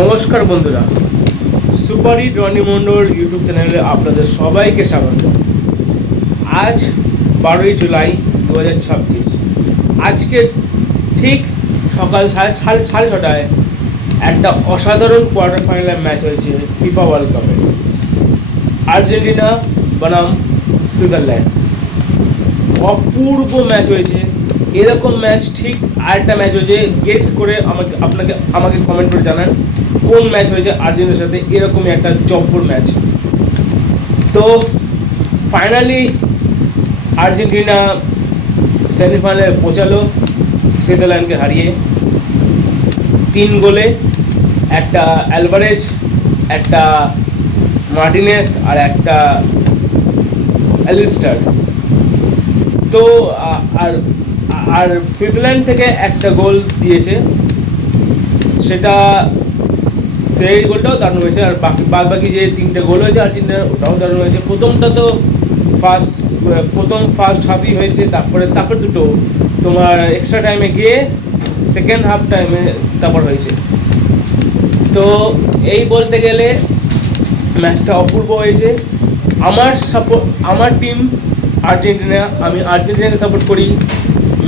নমস্কার বন্ধুরা, super hit Roni মণ্ডল YouTube চ্যানেলে আপনাদের সবাইকে স্বাগত। আজ 12ই জুলাই 2026। আজকে ঠিক সকাল সাড়ে ছটায় একটা অসাধারণ কোয়ার্টার ফাইনাল ম্যাচ হয়েছে ফিফা ওয়ার্ল্ড কাপে। আর্জেন্টিনা বনাম সুইজারল্যান্ড। অপূর্ব ম্যাচ হয়েছে। এরকম ম্যাচ ঠিক আরেকটা ম্যাচ হয়েছে, গেস করে আমাকে কমেন্ট করে জানান কোন ম্যাচ হয়েছে আর্জেন্টিনার সাথে এরকমই একটা জব্বর ম্যাচ। তো ফাইনালি আর্জেন্টিনা সেমিফাইনালে পৌঁছালো সুইজারল্যান্ডকে হারিয়ে 3 গোলে, একটা অ্যালভারেজ, একটা মার্টিনেস আর একটা অ্যালিস্টার। তো আর সুইজারল্যান্ড থেকে একটা গোল দিয়েছে, সেই গোলটাও দারুণ হয়েছে। আর বাকি যে 3টে গোল হয়েছে আর্জেন্টিনার, ওটাও দারুণ হয়েছে। প্রথমটা তো ফার্স্ট হাফই হয়েছে, তারপরে দুটো তোমার এক্সট্রা টাইমে গিয়ে সেকেন্ড হাফ টাইমে তারপর হয়েছে। তো এই বলতে গেলে ম্যাচটা অপূর্ব হয়েছে। আমার টিম আর্জেন্টিনা, আমি আর্জেন্টিনাকে সাপোর্ট করি,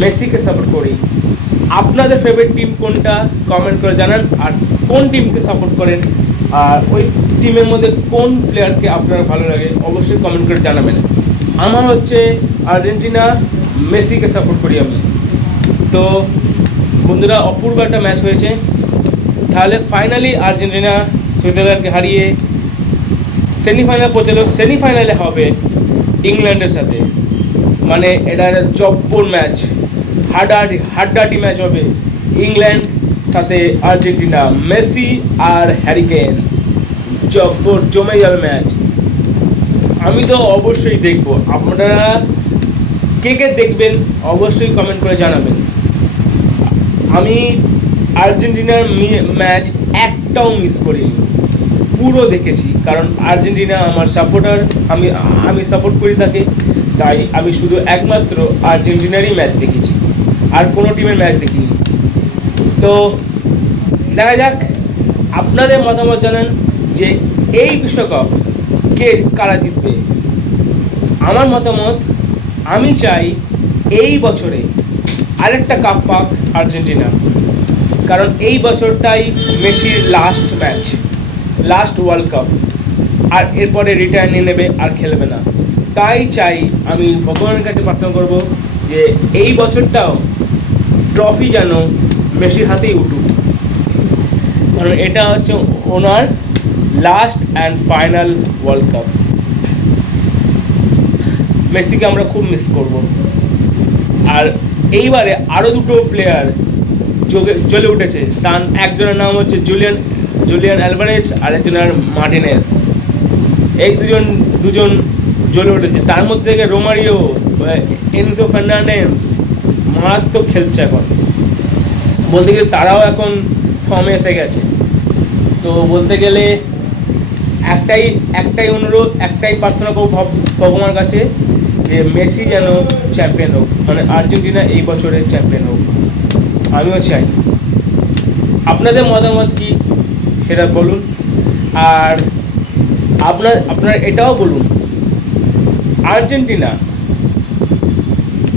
মেসিকে সাপোর্ট করি। আপনাদের ফেভারিট টিম কোনটা কমেন্ট করে জানান, আর কোন টিমকে সাপোর্ট করেন, আর ওই টিমের মধ্যে কোন প্লেয়ারকে আপনার ভালো লাগে অবশ্যই কমেন্ট করে জানাবেন। আমার হচ্ছে আর্জেন্টিনা, মেসিকে সাপোর্ট করি আমি। তো বন্ধুরা, অপূর্ব একটা ম্যাচ হয়েছে। তাহলে ফাইনালি আর্জেন্টিনা সুইজারল্যান্ডকে হারিয়ে সেমিফাইনালে পৌঁছালো। সেমিফাইনালে হবে ইংল্যান্ডের সাথে, মানে এটা একটা জব্বর ম্যাচ, হাড্ডাহাড্ডি ম্যাচ হবে ইংল্যান্ড সাথে আর্জেন্টিনা, মেসি আর হ্যারি কেন। জব্বর জমে যাবে ম্যাচ। আমি তো অবশ্যই দেখবো। আপনারা কে কে দেখবেন অবশ্যই কমেন্ট করে জানাবেন। আমি আর্জেন্টিনার ম্যাচ একটাও মিস করিনি, পুরো দেখেছি। কারণ আর্জেন্টিনা আমার সাপোর্টার, আমি সাপোর্ট করি তাকে, তাই আমি শুধু একমাত্র আর্জেন্টিনারই ম্যাচ দেখেছি, আর কোনো টিমের ম্যাচ দেখিনি। তো দেখা যাক, আপনাদের মতামত জানান যে এই বিশ্বকাপ কারা জিতবে। আমার মতামত, আমি চাই এই বছরে আরেকটা কাপ পাক আর্জেন্টিনা, কারণ এই বছরটাই মেসির last match, last world cup, আর এরপরে রিটায়ার নিয়ে নেবে, আর খেলবে না। তাই চাই, আমি ভগবানের কাছে প্রার্থনা করব যে এই বছরটাও ট্রফি যেন মেসির হাতেই উঠুক, কারণ এটা হচ্ছে ওনার last and final world cup. মেসিকে আমরা খুব মিস করব। আর এইবারে আরও দুটো প্লেয়ার জ্বলে উঠেছে, তার একজনের নাম হচ্ছে জুলিয়ান অ্যালভারেজ, আর একজনের মার্টিনেস। এই দুজন জ্বলে উঠেছে। তার মধ্যে থেকে রোমারিও, এনজো ফার্নান্ডেজ মারাত্মক খেলছে এখন। বলতে গেলে তারাও এখন ফর্মে এসে গেছে। তো বলতে গেলে একটাই অনুরোধ, একটাই প্রার্থনা করব ভগবানের কাছে যে মেসি যেন চ্যাম্পিয়ন হোক, মানে আর্জেন্টিনা এই বছরের চ্যাম্পিয়ন হোক। আমিও চাই। আপনাদের মতামত কী সেটা বলুন। আর আপনারা এটাও বলুন, আর্জেন্টিনা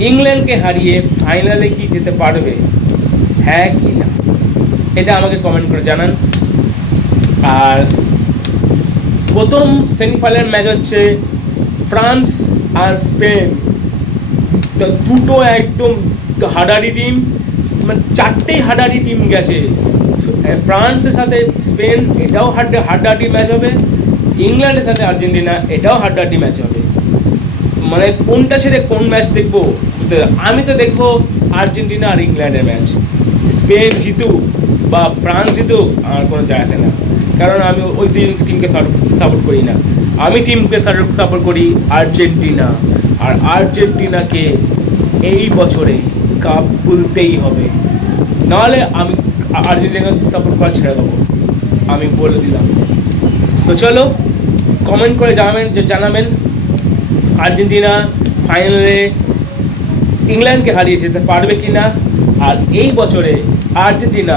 ইংল্যান্ডকে হারিয়ে ফাইনালে কি যেতে পারবে, হ্যাঁ কি না, এটা আমাকে কমেন্ট করে জানান। আর প্রথম সেমিফাইনাল ম্যাচ হচ্ছে ফ্রান্স আর স্পেন। তো দুটো একদম হাডারি টিম, মানে 4টেই হাডারি টিম গেছে। ফ্রান্সের সাথে স্পেন, এটাও হাড্ডাহাড্ডি ম্যাচ হবে। ইংল্যান্ডের সাথে আর্জেন্টিনা, এটাও হাড্ডাহাড্ডি ম্যাচ হবে। মানে কোনটা ছেড়ে কোন ম্যাচ দেখবো, আমি তো দেখবো আর্জেন্টিনা আর ইংল্যান্ডের ম্যাচ। স্পেন জিতুক বা ফ্রান্স জিতুক আমার কোনো যায় আসে না, কারণ আমি ওই টিমকে সাপোর্ট করি না। আমি টিমকে সাপোর্ট করি আর্জেন্টিনা, আর আর্জেন্টিনাকে এই বছরে কাপ তুলতেই হবে, নাহলে আমি আর্জেন্টিনাকে সাপোর্ট করা ছেড়ে দেবো, আমি বলে দিলাম। তো চলো, কমেন্ট করে জানাবেন আর্জেন্টিনা ফাইনালে ইংল্যান্ডকে হারিয়ে যেতে পারবে কি না, আর এই বছরে আর্জেন্টিনা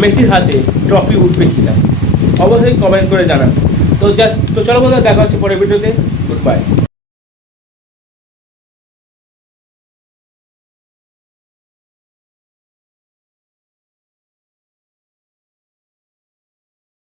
মেসির হাতে ট্রফি উঠবে কিনা অবশ্যই কমেন্ট করে জানান। তো চলো বন্ধুরা, দেখা হচ্ছে পরের ভিডিওতে। Good bye.